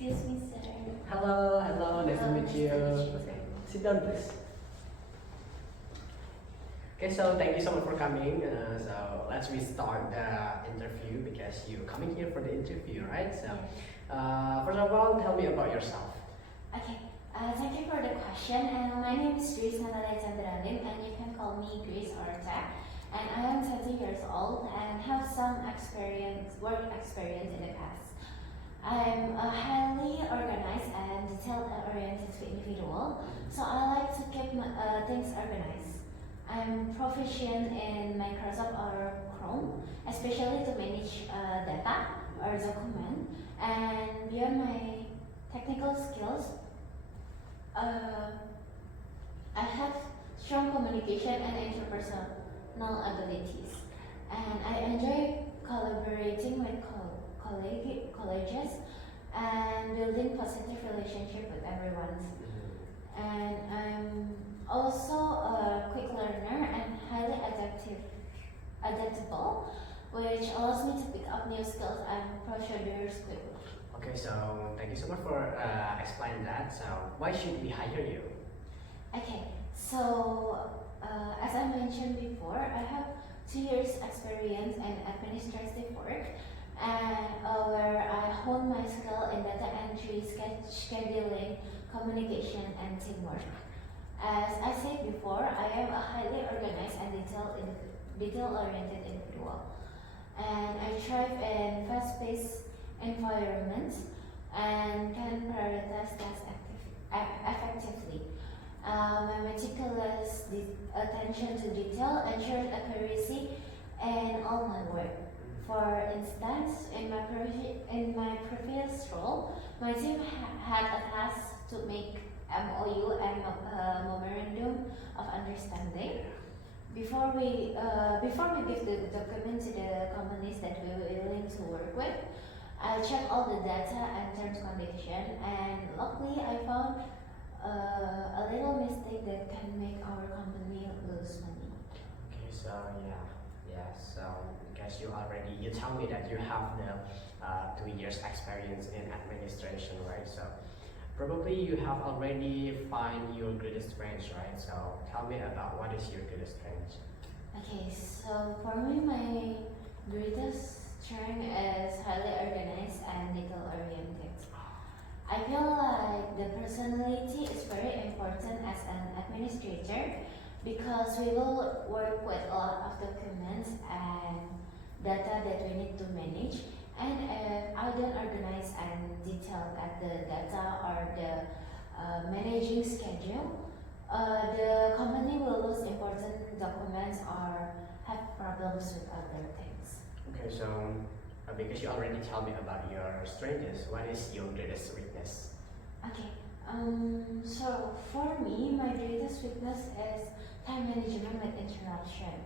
Excuse me, sir. Hello, hello, nice to Hello, meet nice you. to meet you. Okay, sit down, please. Okay, so thank you so much for coming. So let's restart the interview because you're coming here for the interview, right? So, first of all, tell me about yourself. Okay, thank you for the question. My name is Natalia Chandra Lim, and you can call me Grace or Tech. And I am 30 years old and have some work experience in the past. I'm a highly organized and detail-oriented individual, so I like to keep things organized. I'm proficient in Microsoft or Chrome, especially to manage data or document. And beyond my technical skills, I have strong communication and interpersonal abilities. And I enjoy collaborating with colleagues and building positive relationship with everyone. And I'm also a quick learner and highly adaptable, which allows me to pick up new skills and procedures quickly. Okay, so thank you so much for explaining that. So, why should we hire you? Okay, so as I mentioned before, I have 2 years experience in administrative work, and where I hone my skill in data entry, scheduling, communication, and teamwork. As I said before, I am a highly organized and detail-oriented individual, and I thrive in fast-paced environments and can prioritize tasks effectively. My meticulous attention to detail ensures accuracy in all my work. For instance, in my previous role, my team had a task to make MOU and memorandum of understanding. Before we give the document to the companies that we were willing to work with, I checked all the data and terms condition, and luckily I found a little mistake that can make our company lose money. Okay, so so because you tell me that you have the 2 years experience in administration, right? So probably you have already find your greatest strength, right? So tell me about what is your greatest strength. Okay, so for me, my greatest strength is highly organized and detail-oriented. I feel like the personality is very important as an administrator because we will work with a lot of documents and data that we need to manage. And if I don't organize and detail at the data or the managing schedule, the company will lose important documents or have problems with other things. Okay, so because you already tell me about your strengths, what is your greatest weakness? Okay, so for me, my greatest weakness is time management with interruption.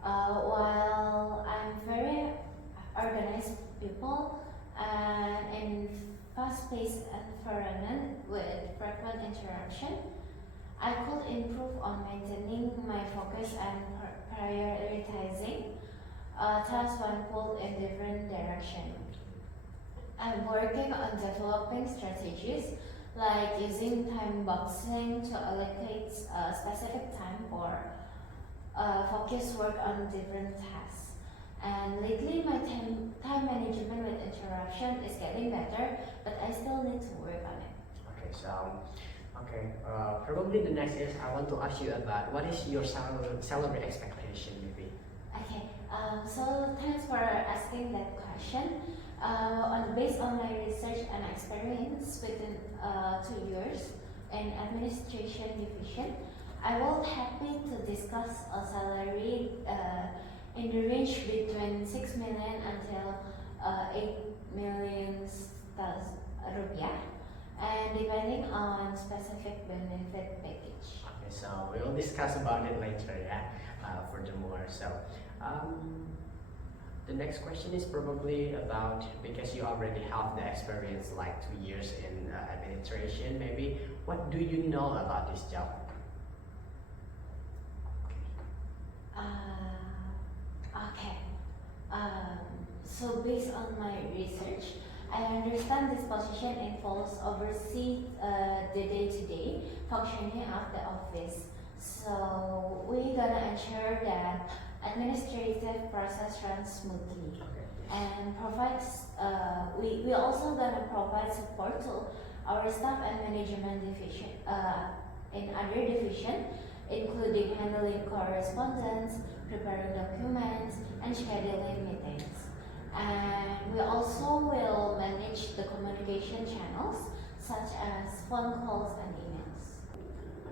While I'm very organized people and in fast-paced environment with frequent interruption, I could improve on maintaining my focus and prioritizing tasks when pulled in different directions. I'm working on developing strategies like using time boxing to allocate specific time for focused work on different tasks. And lately, my time management with interruption is getting better, but I still need to work on it. Okay, so probably the next is I want to ask you about what is your salary expectation, maybe. Okay, so thanks for asking that question. Based on my research and experience within 2 years in administration division, I will happy to discuss a salary in the range between 6 million until 8 million rupiah, and depending on specific benefit package. Okay, so we'll discuss about it later, yeah, furthermore. So, the next question is probably about, because you already have the experience like 2 years in administration, maybe, what do you know about this job? Okay. So based on my research, I understand this position involves oversee the day-to-day functioning of the office. So we're gonna ensure that administrative process runs smoothly and provides. We also gonna provide support to our staff and management division in other division, including handling correspondence, preparing documents, and scheduling meetings. And we also will manage the communication channels such as phone calls and emails.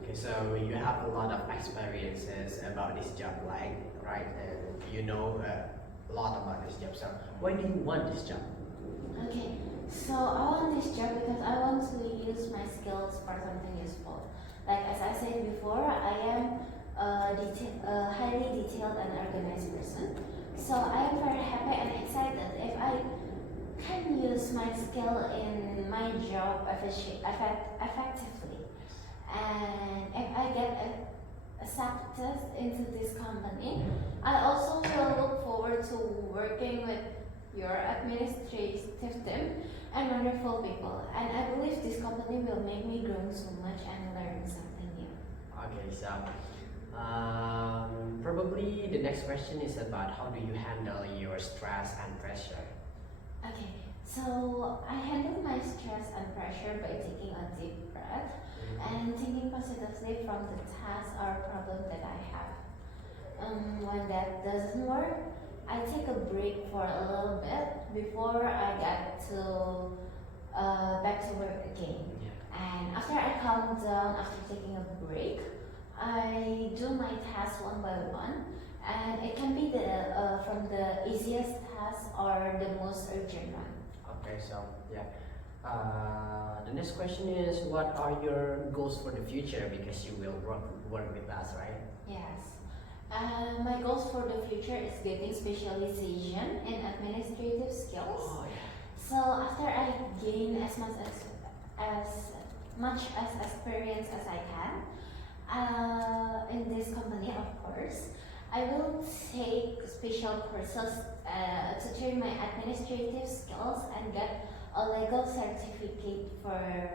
Okay, so you have a lot of experiences about this job, like, right? And you know a lot about this job. So why do you want this job? Okay, so I want this job because I want to use my skills for something useful. Like as I said before, I am a highly detailed and organized person. So I am very happy and excited if I can use my skill in my job effectively. And if I get accepted into this company, I also will look forward to working with your administrative team and wonderful people. And I believe this company will make me grow so much and learn something new. Okay, so probably the next question is about how do you handle your stress and pressure? Okay, so I handle my stress and pressure by taking a deep breath and thinking positively from the task or problem that I have. When that doesn't work, I take a break for a little bit before I get to back to work again. And after I calm down after taking a break, I do my tasks one by one, and it can be from the easiest task or the most urgent one. Okay, so yeah. The next question is, what are your goals for the future? Because you will work with us, right? Yes. My goals for the future is getting specialization in administrative skills. Oh yeah. So after I gain as much as experience as I can in this company, of course, I will take special courses to train my administrative skills and get a legal certificate for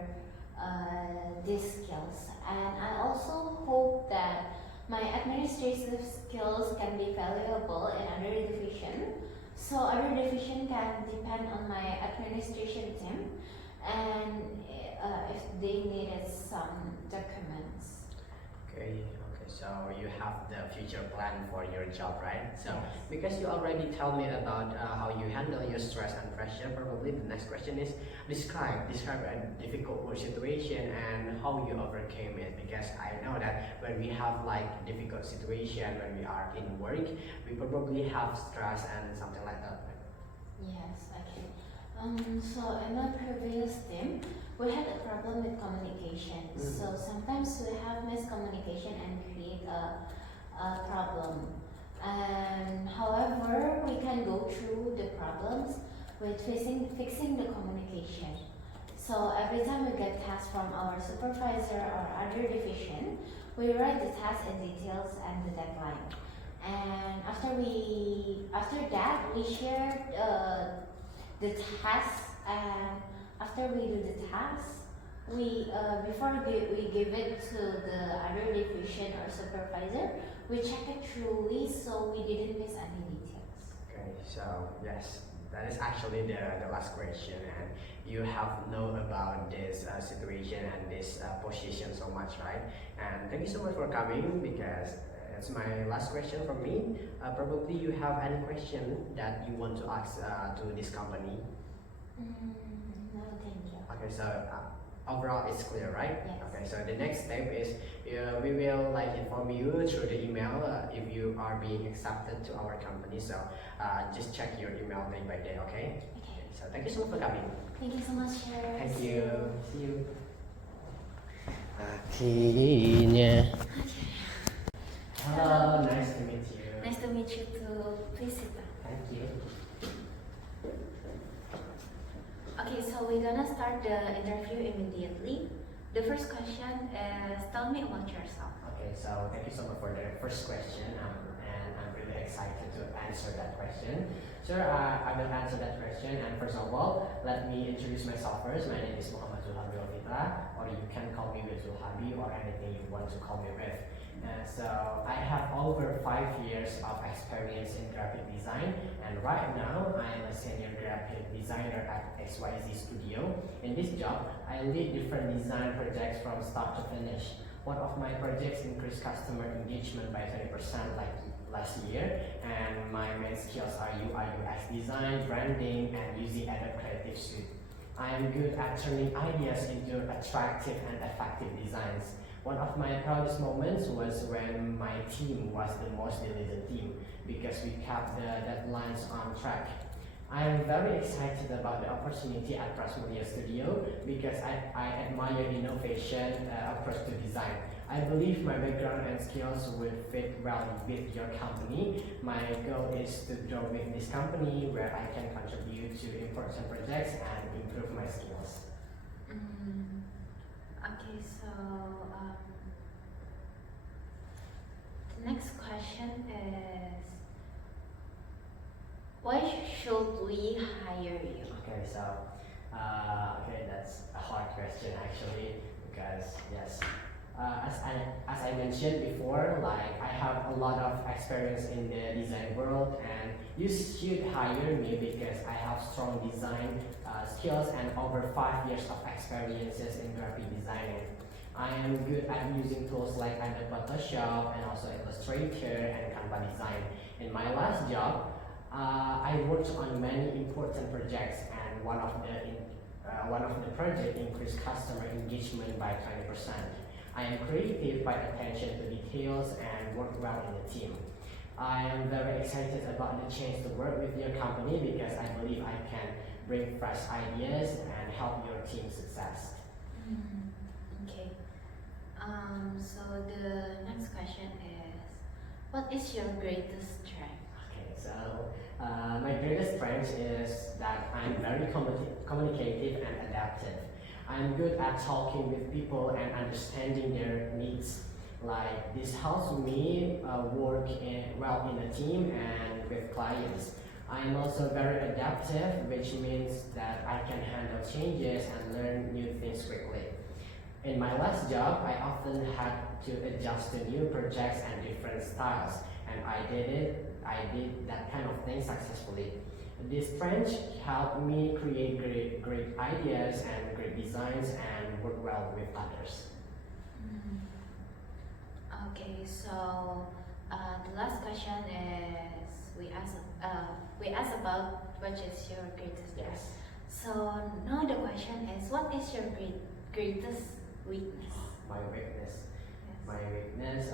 these skills. And I also hope that my administrative skills can be valuable in other division, so other division can depend on my administration team, and if they needed some documents. Okay, so you have the future plan for your job, right? So Yes. because you already tell me about how you handle your stress and pressure, probably the next question is describe a difficult work situation and how you overcame it. Because I know that when we have like difficult situation when we are in work, we probably have stress and something like that. Yes, okay. So in my previous team, we had a problem with communication. So sometimes we have miscommunication and create a problem. And however, we can go through the problems with fixing the communication. So every time we get tasks from our supervisor or other division, we write the task in details and the deadline. And after that, we share the tasks, and after we do the task, before we give it to the other division or supervisor, we check it truly so we didn't miss any details. Okay, so yes, that is actually the last question, and you have known about this situation and this position so much, right? And thank you so much for coming, because it's my last question from me. Probably you have any question that you want to ask to this company? No, thank you. Okay, so overall it's clear, right? Yes. Okay, so the next step is we will like inform you through the email if you are being accepted to our company. So just check your email day by day, okay? Okay. So thank you so much for coming. Thank you so much, Sher. Thank you. See you. Akhirnya. Hello, nice to meet you. Nice to meet you too. Please sit down. Thank you. Okay, so we're gonna start the interview immediately. The first question is, tell me about yourself. Okay, so thank you so much for the first question, and I'm really really excited to answer that question. Sure, I will answer that question. And first of all, let me introduce myself first. My name is Zulhabby Walfitrah, or you can call me with Zulhabby or anything you want to call me with. So I have over 5 years of experience in graphic design, and right now I am a senior graphic designer at XYZ Studio. In this job, I lead different design projects from start to finish. One of my projects increased customer engagement by 20% like last year, and my main skills are UI UX design, branding, and using Adobe Creative Suite. I am good at turning ideas into attractive and effective designs. One of my proudest moments was when my team was the most diligent team because we kept the deadlines on track. I am very excited about the opportunity at Prasmedia Studio because I admire innovation approach to design. I believe my background and skills would fit well with your company. My goal is to grow with this company where I can contribute to important projects and improve my skills. Okay, so the next question is, why should we hire you? Okay, so that's a hard question actually because yes, as I mentioned before, like I have a lot of experience in the design world, and you should hire me because I have strong design skills and over 5 years of experiences in graphic designing. I am good at using tools like Adobe Photoshop and also Illustrator and Canva design. In my last job, I worked on many important projects, and one of the projects increased customer engagement by 20%. I am creative by attention to details and work well in the team. I am very excited about the chance to work with your company because I believe I can bring fresh ideas and help your team success. Okay. So the next question is, what is your greatest strength? Okay, so my greatest strength is that I'm very communicative and adaptive. I'm good at talking with people and understanding their needs. Like this helps me work well in a team and with clients. I'm also very adaptive, which means that I can handle changes and learn new things quickly. In my last job, I often had to adjust to new projects and different styles, and I did that kind of thing successfully. This strength helped me create great ideas and great designs and work well with others. Okay, so the last question is, we ask about what is your greatest strength. Yes. So now the question is, what is your greatest weakness? My weakness. Yes. My weakness.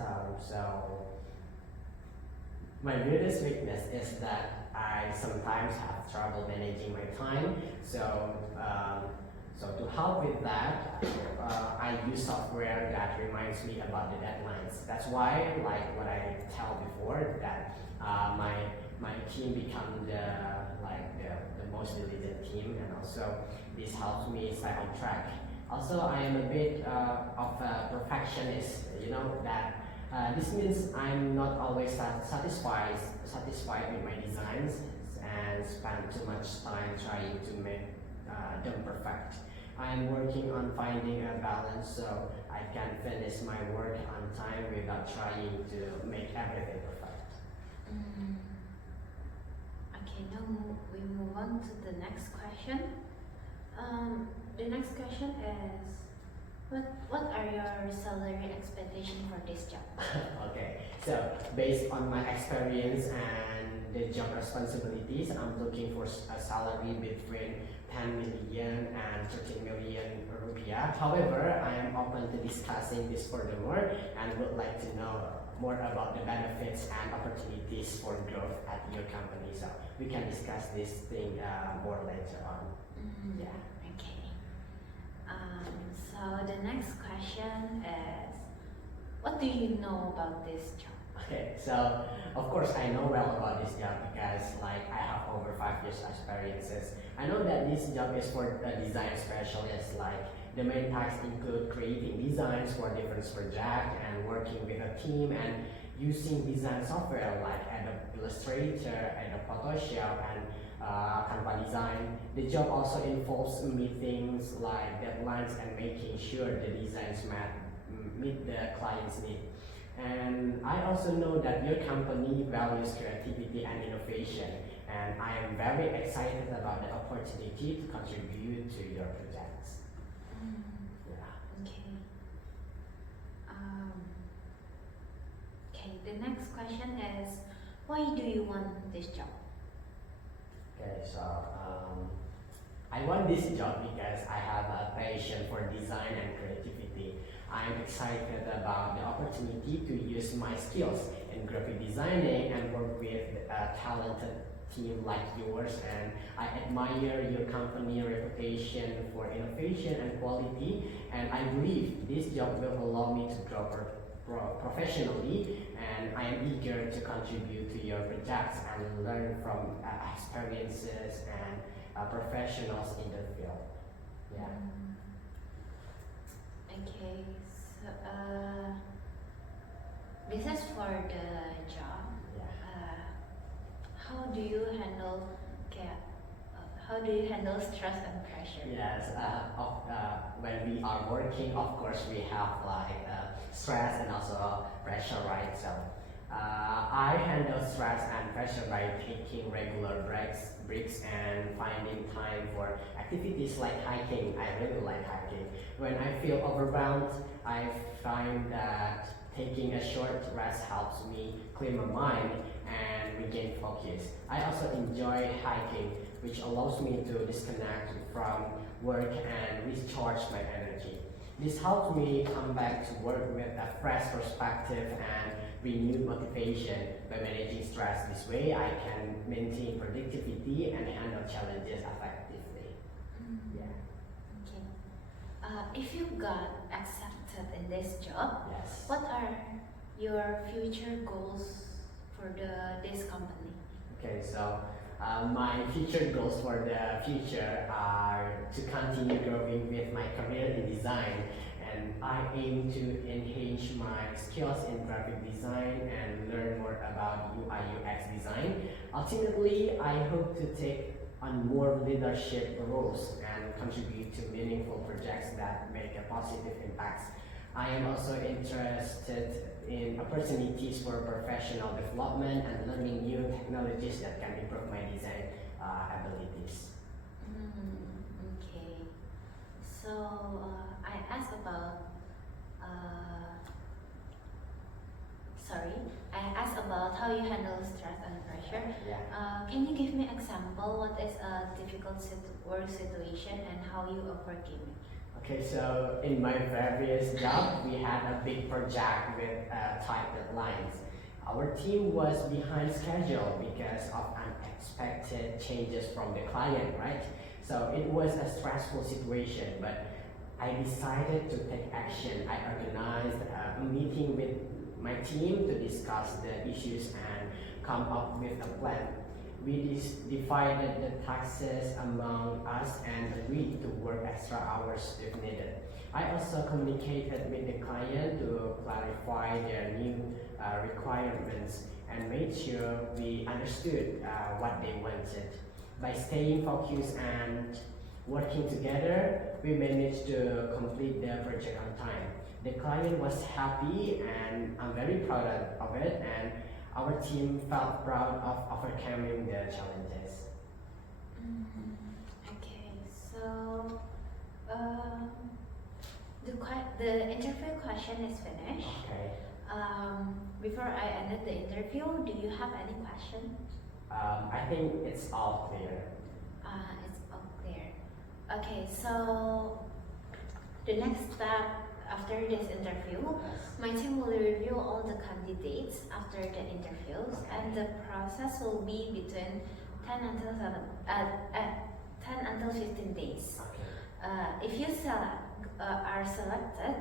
My greatest weakness is that I sometimes have trouble managing my time. So to help with that, I use software that reminds me about the deadlines. That's why, like what I tell before, that my team become the most diligent team, and also this helps me stay on track. Also, I am a bit of a perfectionist. You know that. This means I'm not always satisfied with my designs and spend too much time trying to make them perfect. I'm working on finding a balance so I can finish my work on time without trying to make everything perfect. Okay, now we move on to the next question. The next question is, what are your salary expectations for this job? Okay, so based on my experience and the job responsibilities, I'm looking for a salary between 10 million and 13 million rupiah. However, I am open to discussing this furthermore and would like to know more about the benefits and opportunities for growth at your company. So we can discuss this thing more later on. Yeah. Okay. So the next question is, what do you know about this job? Okay, so of course I know well about this job because like I have over 5 years experiences. I know that this job is for a design specialist. Like the main tasks include creating designs for different projects and working with a team and using design software like Adobe Illustrator, Adobe Photoshop, and Canva design. The job also involves meetings like deadlines and making sure the designs meet the client's need. And I also know that your company values creativity and innovation, and I am very excited about the opportunity to contribute to your projects. Yeah. Okay. Okay, the next question is, why do you want this job? Okay, so I want this job because I have a passion for design and creativity. I'm excited about the opportunity to use my skills in graphic designing and work with a talented team like yours, and I admire your company reputation for innovation and quality, and I believe this job will allow me to grow professionally, and I am eager to contribute to your projects and learn from experiences and professionals in the field. Yeah. Okay, so this is for the job. Yeah. How do you handle stress and pressure? Yes. When we are working, of course, we have like stress and also pressure, right? So I handle stress and pressure by taking regular breaks and finding time for activities like hiking. I really like hiking. When I feel overwhelmed, I find that taking a short rest helps me clear my mind and regain focus. I also enjoy hiking, which allows me to disconnect from work and recharge my energy. This helps me come back to work with a fresh perspective and renewed motivation. By managing stress this way, I can maintain productivity and handle challenges effectively. Yeah. Okay. If you got accepted in this job, Yes. what are your future goals for this company? Okay, so my future goals for the future are to continue growing with my career in design, and I aim to enhance my skills in graphic design and learn more about UI UX design. Ultimately, I hope to take on more leadership roles and contribute to meaningful projects that make a positive impact. I am also interested in opportunities for professional development and learning new technologies that can improve my design abilities. Okay. So I asked about how you handle stress and pressure. Yeah. Can you give me example? What is a difficult work situation and how you overcame it? Okay, so in my previous job, we had a big project with tight deadlines. Our team was behind schedule because of unexpected changes from the client, right? So it was a stressful situation, but I decided to take action. I organized a meeting with my team to discuss the issues and come up with a plan. We divided the tasks among us and agreed to work extra hours if needed. I also communicated with the client to clarify their new requirements and made sure we understood what they wanted. By staying focused and working together, we managed to complete the project on time. The client was happy and I'm very proud of it, and our team felt proud of overcoming the challenges. Okay, so the interview question is finished. Okay. Before I ended the interview, do you have any question? I think it's all clear. It's all clear. Okay, so the next step after this interview, my team will review all the candidates after the interviews, and the process will be between 10 until 15 days. Okay. If you are selected,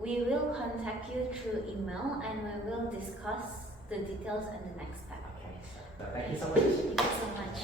we will contact you through email and we will discuss the details and the next step. Okay. So thank you so much. Thank you so much.